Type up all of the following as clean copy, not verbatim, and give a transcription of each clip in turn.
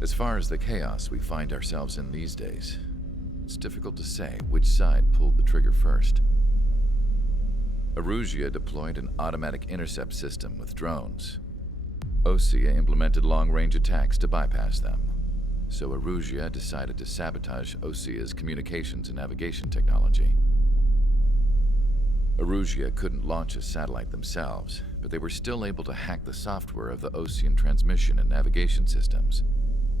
As far as the chaos we find ourselves in these days, it's difficult to say which side pulled the trigger first. Erusia deployed an automatic intercept system with drones. Osea implemented long-range attacks to bypass them. So Erusia decided to sabotage Osea's communications and navigation technology. Erusia couldn't launch a satellite themselves, but they were still able to hack the software of the Osean transmission and navigation systems.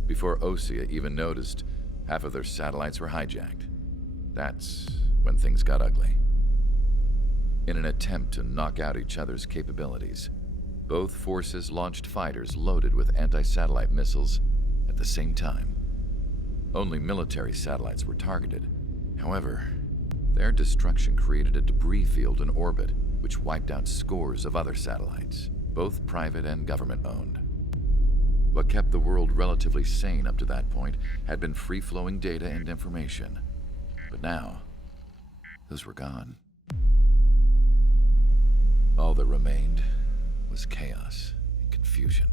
Before Osea even noticed, half of their satellites were hijacked. That's when things got ugly. In an attempt to knock out each other's capabilities, both forces launched fighters loaded with anti-satellite missiles at the same time. Only military satellites were targeted. However, their destruction created a debris field in orbit, which wiped out scores of other satellites, both private and government-owned. What kept the world relatively sane up to that point had been free-flowing data and information. But now, those were gone. All that remained was chaos and confusion.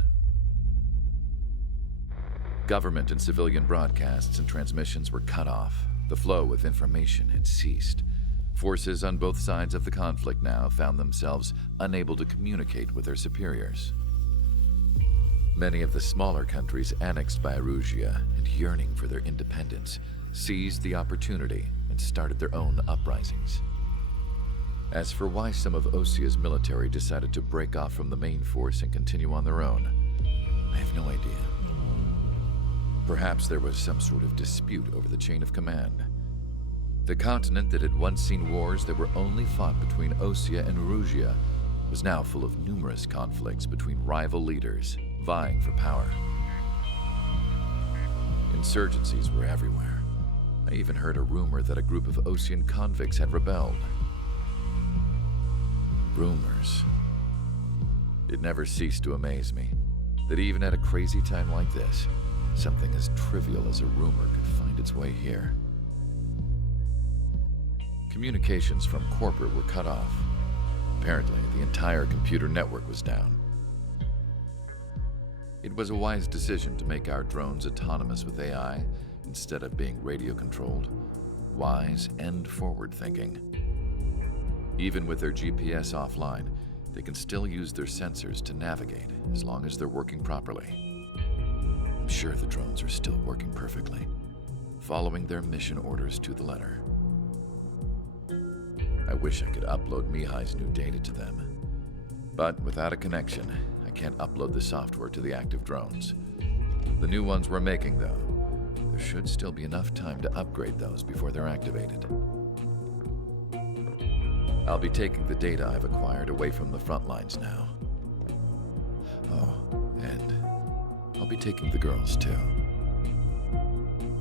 Government and civilian broadcasts and transmissions were cut off. The flow of information had ceased. Forces on both sides of the conflict now found themselves unable to communicate with their superiors. Many of the smaller countries annexed by Erusia and yearning for their independence seized the opportunity and started their own uprisings. As for why some of Osea's military decided to break off from the main force and continue on their own, I have no idea. Perhaps there was some sort of dispute over the chain of command. The continent that had once seen wars that were only fought between Osea and Erusia was now full of numerous conflicts between rival leaders vying for power. Insurgencies were everywhere. I even heard a rumor that a group of Osean convicts had rebelled. Rumors. It never ceased to amaze me that even at a crazy time like this, something as trivial as a rumor could find its way here. Communications from corporate were cut off. Apparently, the entire computer network was down. It was a wise decision to make our drones autonomous with AI instead of being radio-controlled. Wise and forward-thinking. Even with their GPS offline, they can still use their sensors to navigate as long as they're working properly. I'm sure the drones are still working perfectly, following their mission orders to the letter. I wish I could upload Mihai's new data to them. But without a connection, I can't upload the software to the active drones. The new ones we're making, though, there should still be enough time to upgrade those before they're activated. I'll be taking the data I've acquired away from the front lines now. Oh, and I'll be taking the girls, too.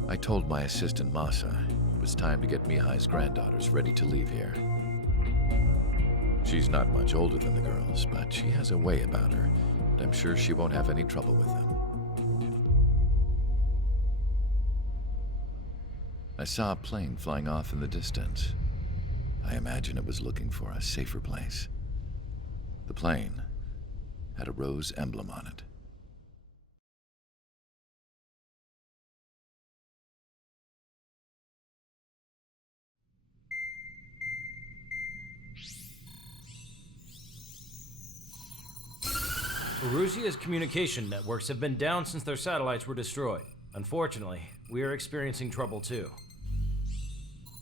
I told my assistant Masa it was time to get Mihai's granddaughters ready to leave here. She's not much older than the girls, but she has a way about her, and I'm sure she won't have any trouble with them. I saw a plane flying off in the distance. I imagine it was looking for a safer place. The plane had a rose emblem on it. Erusia's communication networks have been down since their satellites were destroyed. Unfortunately, we are experiencing trouble too.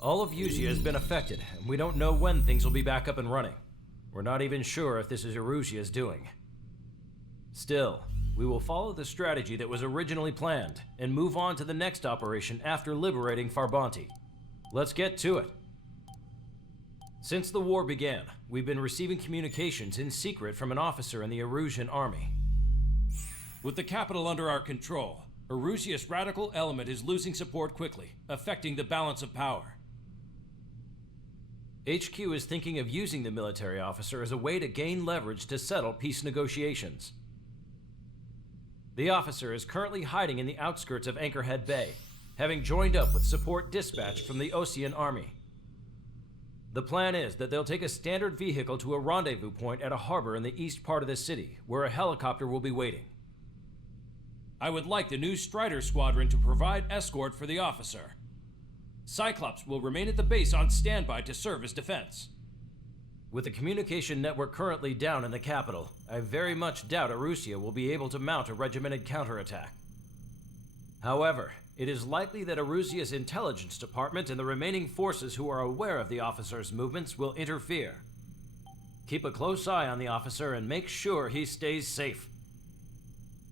All of Usia has been affected, and we don't know when things will be back up and running. We're not even sure if this is Erusia's doing. Still, we will follow the strategy that was originally planned, and move on to the next operation after liberating Farbanti. Let's get to it. Since the war began, we've been receiving communications in secret from an officer in the Erusian army. With the capital under our control, Erusia's radical element is losing support quickly, affecting the balance of power. HQ is thinking of using the military officer as a way to gain leverage to settle peace negotiations. The officer is currently hiding in the outskirts of Anchorhead Bay, having joined up with support dispatched from the Osean army. The plan is that they'll take a standard vehicle to a rendezvous point at a harbor in the east part of the city, where a helicopter will be waiting. I would like the new Strider Squadron to provide escort for the officer. Cyclops will remain at the base on standby to serve as defense. With the communication network currently down in the capital, I very much doubt Arusea will be able to mount a regimented counterattack. However, it is likely that Arusea's intelligence department and the remaining forces who are aware of the officer's movements will interfere. Keep a close eye on the officer and make sure he stays safe.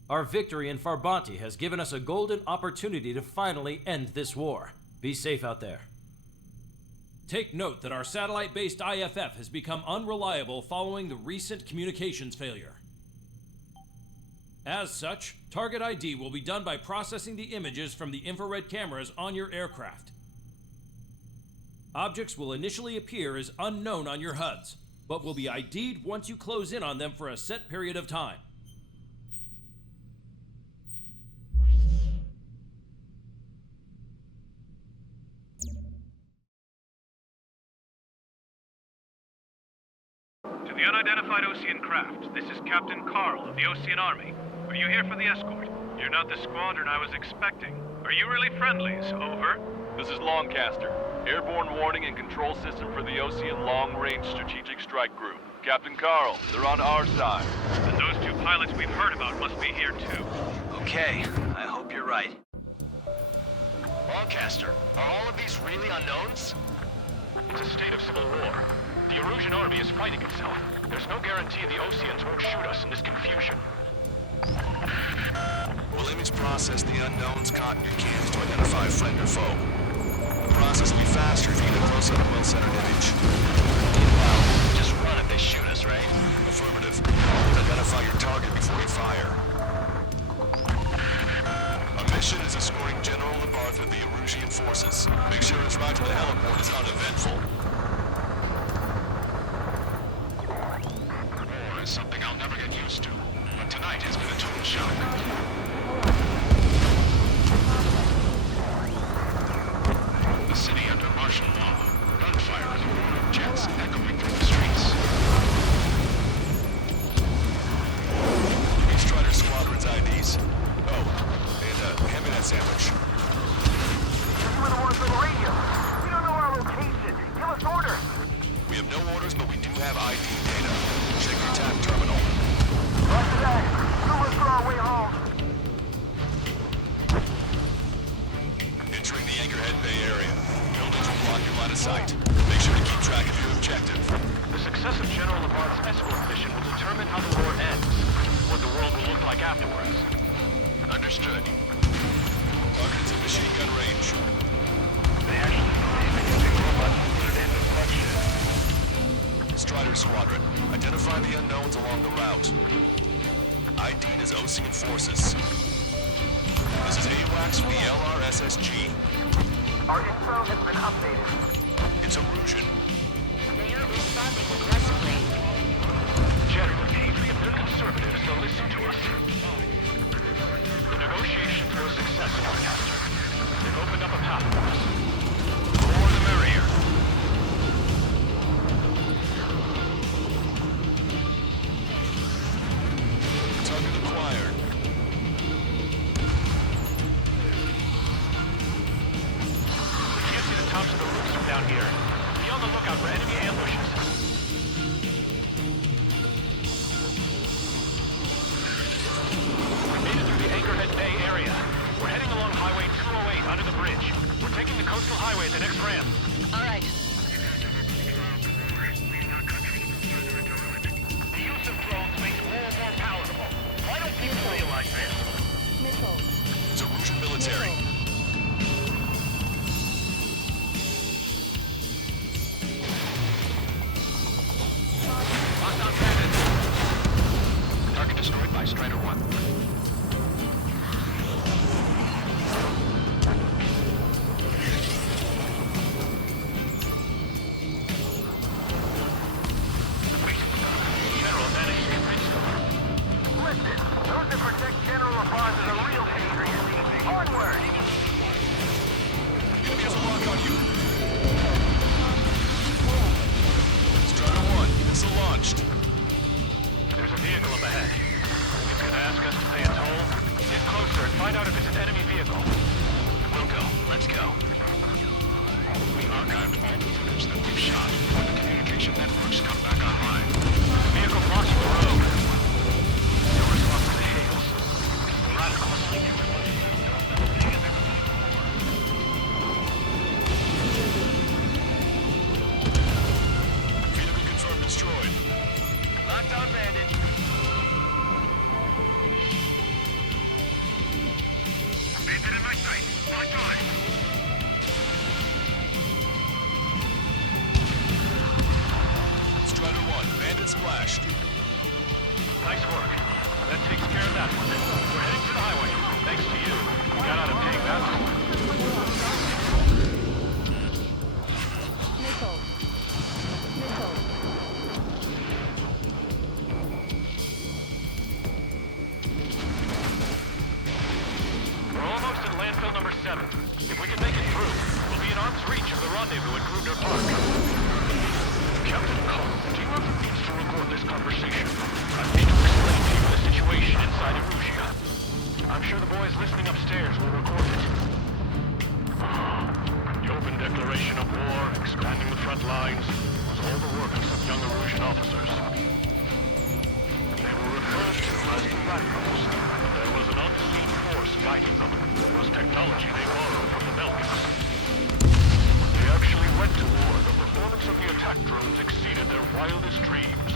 Our victory in Farbanti has given us a golden opportunity to finally end this war. Be safe out there. Take note that our satellite-based IFF has become unreliable following the recent communications failure. As such, target ID will be done by processing the images from the infrared cameras on your aircraft. Objects will initially appear as unknown on your HUDs, but will be ID'd once you close in on them for a set period of time. To the unidentified Osean craft, this is Captain Carl of the Osean Army. Are you here for the escort? You're not the squadron I was expecting. Are you really friendlies? Over. This is Longcaster. Airborne warning and control system for the Osean Long-Range Strategic Strike Group. Captain Carl, they're on our side. And those two pilots we've heard about must be here too. Okay, I hope you're right. Longcaster, are all of these really unknowns? It's a state of civil war. The Erusian army is fighting itself. There's no guarantee the Oseans won't shoot us in this confusion. We'll image process the unknowns caught in your cams to identify friend or foe. The process will be faster if you get a close-up, well-centered image. Meanwhile, just run if they shoot us, right? Affirmative. Always identify your target before you fire. Our mission is escorting General Labarth of the Erusian forces. Make sure his ride to the heliport is uneventful. War is something I'll never get used to, but tonight has been a total shock. The city under martial law. Gunfire and the roar of jets echoing through the streets. Each Strider Squadron's IDs. Oh, and hand me that sandwich. You were the ones on the radio. We don't know our location. Give us orders. We have no orders, but we do have ID data. Check your TAP terminal. Roger that. Move us for our way home. Entering the Anchorhead Bay area. Buildings will block your line of sight. Make sure to keep track of your objective. The success of General Labarth's escort mission will determine how the war ends. What the world will look like afterwards. Understood. Target is in machine gun range. They actually believe in using robots to put it into bloodshed. Strider Squadron, identify the unknowns along the route. ID'd as Osean forces. This is AWACS for the LRSSG. Our info has been updated. It's Erusian. They are responding aggressively. Generally, if they're conservatives, they'll listen to us. The negotiations were a success, Longcaster. They've opened up a path for us. The more the merrier. Target acquired. We can't see the tops of the roofs from down here. Be on the lookout for enemy ambushes. We made it through the Anchorhead Bay area. We're heading along Highway 208 under the bridge. We're taking the coastal highway at the next ramp. All right. The use of drones makes war more palatable. Why don't people realize this? Missiles. It's Erusian military. Lockdown bandits. Target destroyed by Strider 1. Wait. General managed to convince them. Listen, those that protect General Labarth are the real patriots. Onward! Enemy has a lock on you. Strider 1, missile launched. There's a vehicle up ahead. It's gonna ask us to pay a toll. Get closer that one. We're heading for the highway. Thanks to you, we got out of paying that toll. Missile. Missile. We're almost at landfill number 7. If we can make it through, we'll be in arm's reach of the rendezvous at Grudner Park. Captain Carl, do you have the means to record this conversation? I need to explain to you the situation inside Erusia. I'm sure the boys listening upstairs will record it. The open declaration of war, expanding the front lines, was all the work of some young Erusian officers. They were referred to as the radicals. There was an unseen force guiding them. It was technology they borrowed from the Belgians. When they actually went to war, the performance of the attack drones exceeded their wildest dreams.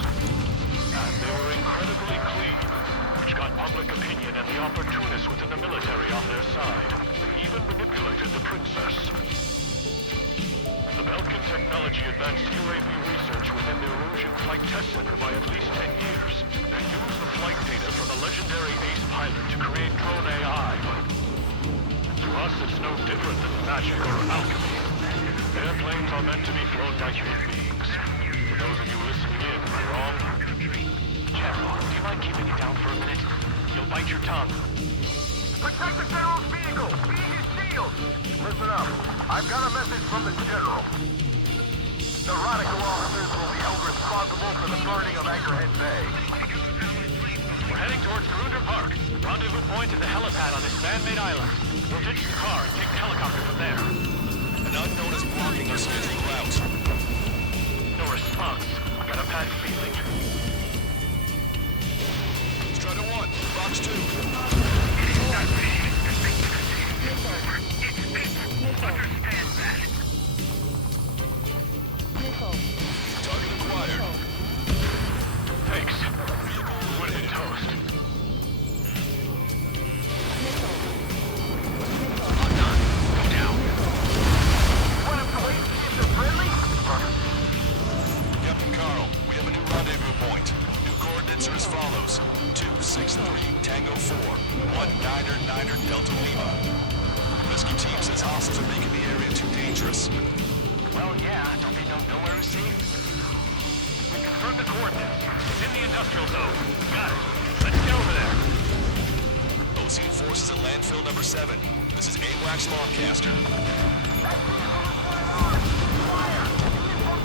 And they were incredibly clean, which got public opinion and the opportunists within the military on their side. They even manipulated the princess. The Belkin technology advanced UAV research within the Erusian Flight Test Center by at least 10 years. They used the flight data from the legendary ace pilot to create drone AI. To us, it's no different than magic or alchemy. Airplanes are meant to be flown by human beings. For those of you listening in, am I wrong? General, do you mind keeping it down for a minute? You'll bite your tongue. Protect the General's vehicle! Be his shield! Listen up. I've got a message from the General. The radical officers will be held responsible for the burning of Anchorhead Bay. We're heading towards Grudner Park. Rendezvous point at the helipad on this man-made island. We'll ditch the car and take the helicopter from there. An unknown is blocking our scheduled route. No response. I got a bad feeling. Strider 1, Box 2. Understand that. Missile. Target acquired. Thanks. We're in toast. Missile. Locked on. Go down. Want him to wait and see if they're friendly? Captain Carl, we have a new rendezvous point. New coordinates are as follows. 263 Tango 4, 1999 Delta Lima. Rescue team says hostiles are making the area too dangerous. Well, yeah. Don't they know nowhere is safe? We confirmed the coordinates. It's in the industrial zone. Got it. Let's get over there. Ocean forces at landfill number 7. This is AWACS Longcaster.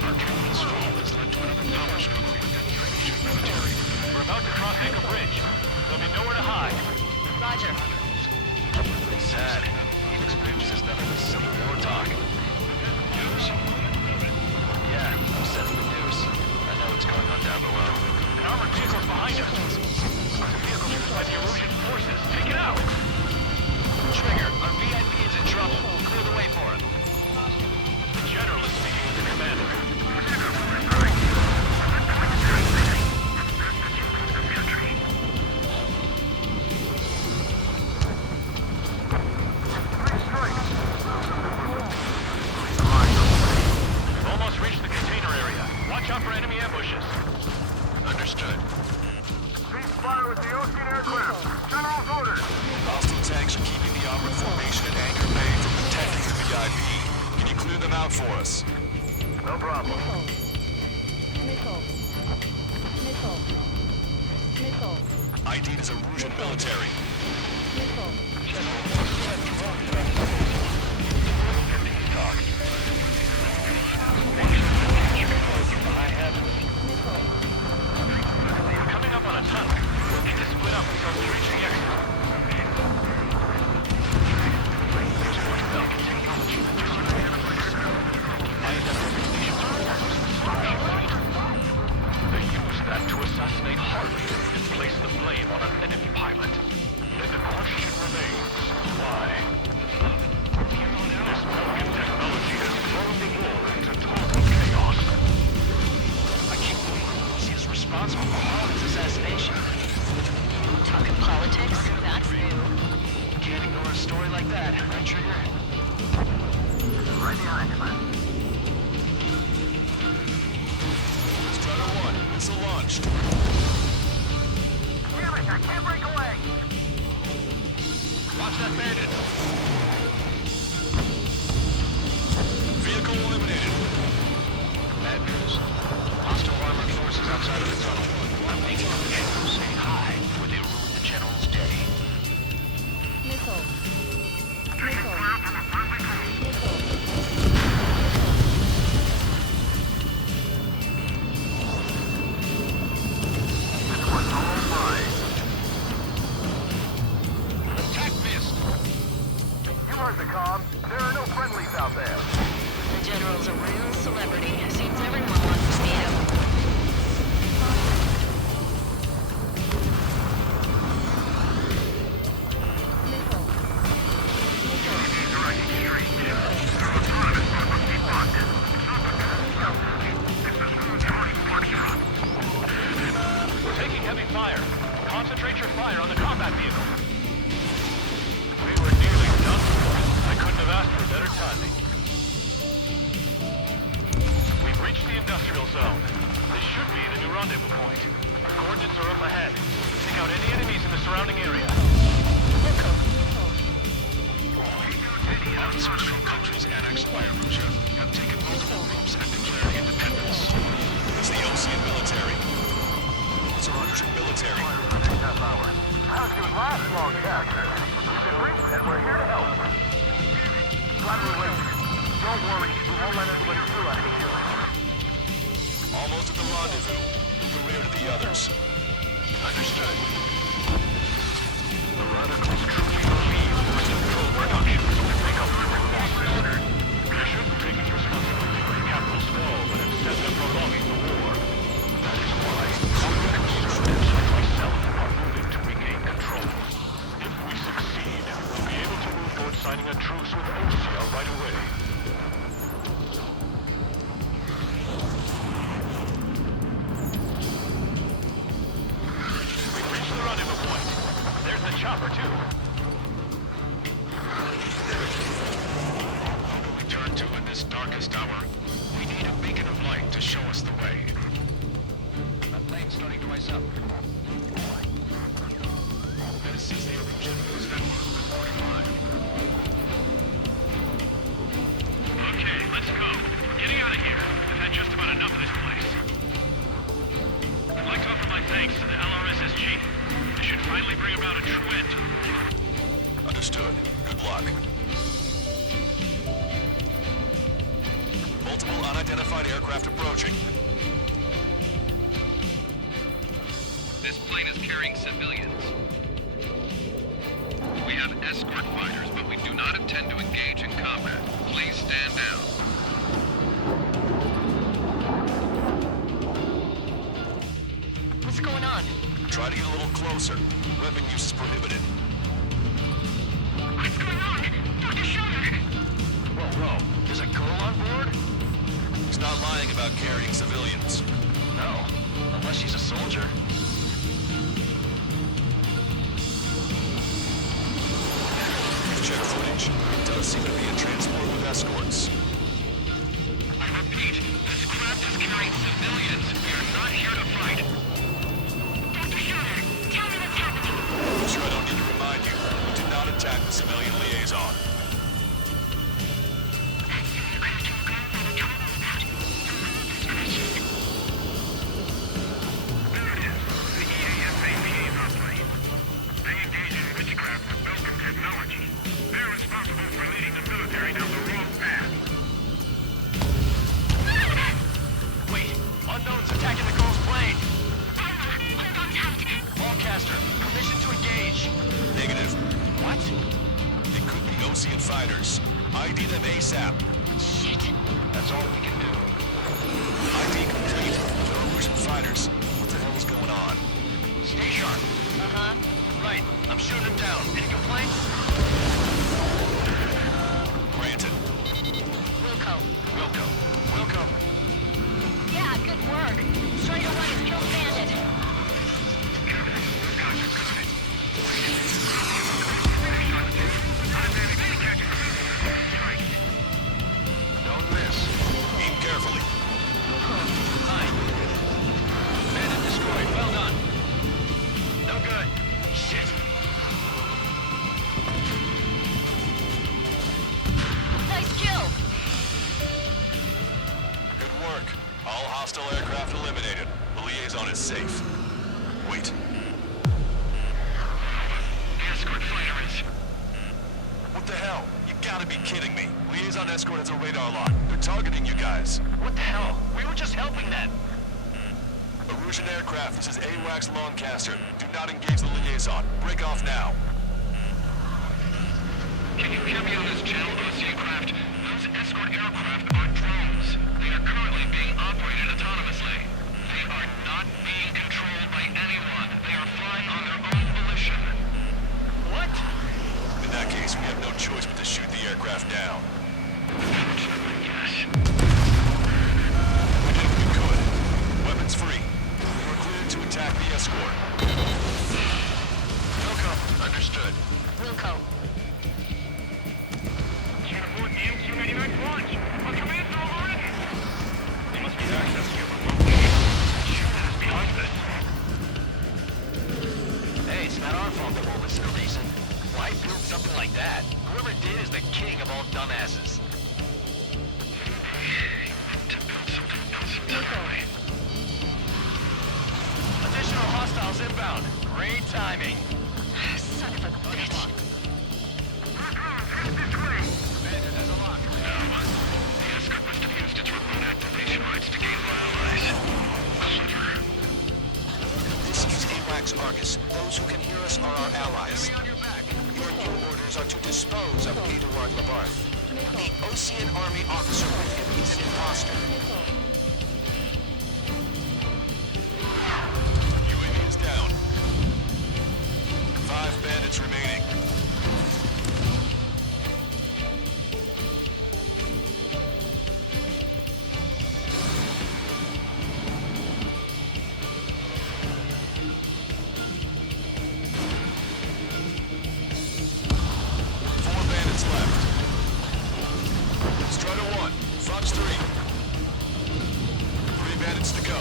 Our Captain's storm has led to another power struggle within the Erusian military. We're about to cross Anchor Bridge. There'll be nowhere to hide. Roger. It's sad. Even the news is none of this Civil War talk. News? Yeah, I'm setting the news. I know what's going on down below. An armored vehicle's behind us. It's a vehicle used by the Erusian forces. Take it out! Trigger, our VIP is in trouble. Clear the way for him. The General is speaking with the commander. We've almost reached the container area. Watch out for enemy ambushes. Understood. Ceasefire with the Ocean aircraft. General's orders. Hostile tanks are keeping the armored formation at Anchor Bay from protecting the VIP. Can you clear them out for us? No problem. Missile. Missile. Missile. ID is Erusian military. Missile. We're coming up on a tunnel. We'll need to split up until we reach the exit. There's more to Belkin technology than just high definition photos of the starship fleet. They used that to assassinate Harley and place the blame on an enemy pilot. Then the question remains, why? This Belkin technology has thrown the war into total chaos. I can't believe he is responsible for Harlan's assassination. Talking politics? That's new. Can't ignore a story like that, right, Trigger? Right behind you, man. Strider 1, missile launched. Damn it, I can't break away. bandits! Vehicle eliminated. Bad news. Hostile armored forces outside of the tunnel. I'm making them say hi before they ruin the General's day. Missile. Missile. Missile. This one's all mine. Attack missed! You heard the comm. There are no friendlies out there. The General's a real celebrity. Seems everyone wants to meet him. Missile. We're taking heavy fire. Concentrate your fire on the combat vehicle. We were nearly done for. I couldn't have asked for better timing. We've reached the industrial zone. This should be the new rendezvous point. The coordinates are up ahead. Take out any enemies in the surrounding area. Officers from countries annexed by Arusia have taken multiple groups and declared independence. It's the Ocean military. It's Arusian military. Next half hour. How'd you last long, Caster? We've been briefed and we're here to help. Glad we're waiting. Don't worry, we won't let anybody through after you. Almost at the rendezvous, the rear to the others. Understood. The radicals truly believe they must control production so they make up for their losses. They shouldn't take responsibility for the capital's fall, but instead they're prolonging the war. That is why cosmetic conservatives like myself are moving to regain control. If we succeed, we'll be able to move towards signing a truce with Osia right away. We've reached the rendezvous point. There's the chopper, too. Who do we turn to in this darkest hour? We need a beacon of light to show us the way. That plane's starting to ice up. This is the Arusian News Network reporting live. Okay, let's go. We're getting out of here. I've had just about enough of this place. I'd like to offer my thanks to the LRSSG. This should finally bring about a true end to the war. Understood. Good luck. Multiple unidentified aircraft approaching. This plane is carrying civilians. We have escort fighters, but we do not intend to engage in combat. Please stand down. What's going on? Try to get a little closer. Weapon use is prohibited. What's going on? Dr. Schroeder! Whoa. There's a girl on board? He's not lying about carrying civilians. No. Unless she's a soldier. We've checked footage. It does seem to be a transport with escorts. I repeat, this craft is carrying civilians. We are not here to fight. Dr. Schroeder, tell me what's happening. I'm sure I don't need to remind you. We did not attack the civilian liaison. That's the aircraft your grandfather told me about. The scratches. There it is. The EASAP is on plane. They engage in witchcraft with Belgian technology. They're responsible for leading the military down the wrong path. Wait. Unknown's attacking the girl's plane. Hold on tight. Ballcaster, permission to engage. Negative. What? It could be Ocean fighters. ID them ASAP. Shit. That's all we can do. ID complete. They're Arusian fighters. What the hell is going on? Stay sharp. Uh-huh. Right. I'm shooting him down. Any complaints? Granted. Wilco. Yeah, good work. Straight away, kill bandit. Don't miss. Aim carefully. Hi. Bandit destroyed. Well done. No good. Shit. safe. Wait. The escort fighter is... What the hell? You gotta be kidding me. Liaison escort has a radar lock. They're targeting you guys. What the hell? We were just helping them. Erusian aircraft, this is AWACS Longcaster. Do not engage the liaison. Break off now. Can you hear me on this channel, Ocean craft? Those escort aircraft are drones. They are currently being operated autonomously. They are not being controlled by anyone. They are flying on their own volition. What? In that case, we have no choice but to shoot the aircraft down. Unfortunately, yes. We did what we could. Weapons free. We were cleared to attack the escort. Wilco. Understood. Wilco. Can't afford the MQ-99 launch. Our commands are overridden. They must be accessing it remotely. Human is behind this. Hey, it's not our fault they won't listen to reason. Why build something like that? Whoever did is the king of all dumbasses. To build something else entirely. Additional hostiles inbound. Great timing. Son of a bitch. Head this way. Bandit has a lock. The escort must have used its remote activation rights to gain our allies. Clever. This is AWACS Argus. Those who can hear us are our allies. Your new orders are to dispose of Eduard Labarth. The Ocean Army officer with him is an imposter. UAV is down. 5 bandits remaining. Strider 1, Fox 3. 3 bandits to go.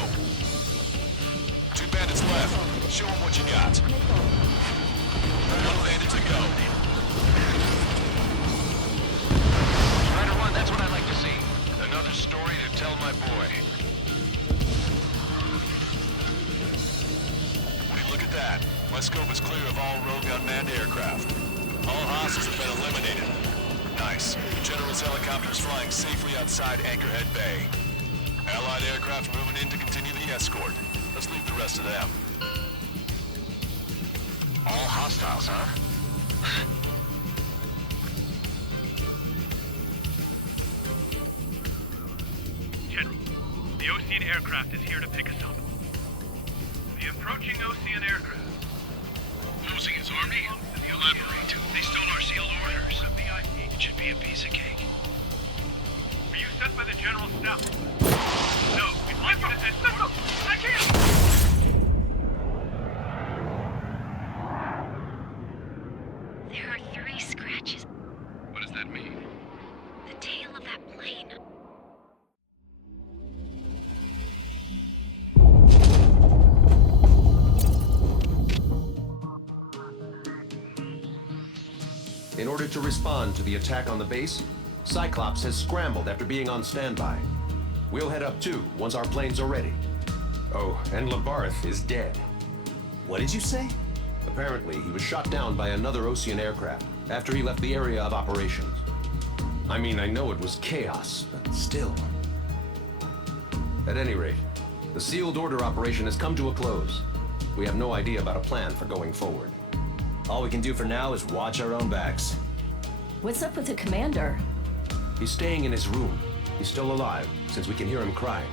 2 bandits left. Show them what you got. 1 bandit to go. Strider 1, that's what I like to see. Another story to tell my boy. Would you look at that? My scope is clear of all rogue unmanned aircraft. All hostiles have been eliminated. Nice. General's helicopter is flying safely outside Anchorhead Bay. Allied aircraft moving in to continue the escort. Let's leave the rest to them. All hostiles, huh? General, the Ocean aircraft is here to pick us up. The approaching Ocean aircraft. Losing his army? Elaborate. They stole our sealed orders. It should be a piece of cake. Were you sent by the General's staff? No, we'd like you to escort... I can't! There are 3 scratches. What does that mean? The tail of that plane. In order to respond to the attack on the base, Cyclops has scrambled after being on standby. We'll head up too once our planes are ready. Oh, and Labarth is dead. What did you say? Apparently, he was shot down by another Ocean aircraft after he left the area of operations. I mean, I know it was chaos, but still. At any rate, the sealed order operation has come to a close. We have no idea about a plan for going forward. All we can do for now is watch our own backs. What's up with the commander? He's staying in his room. He's still alive, since we can hear him crying.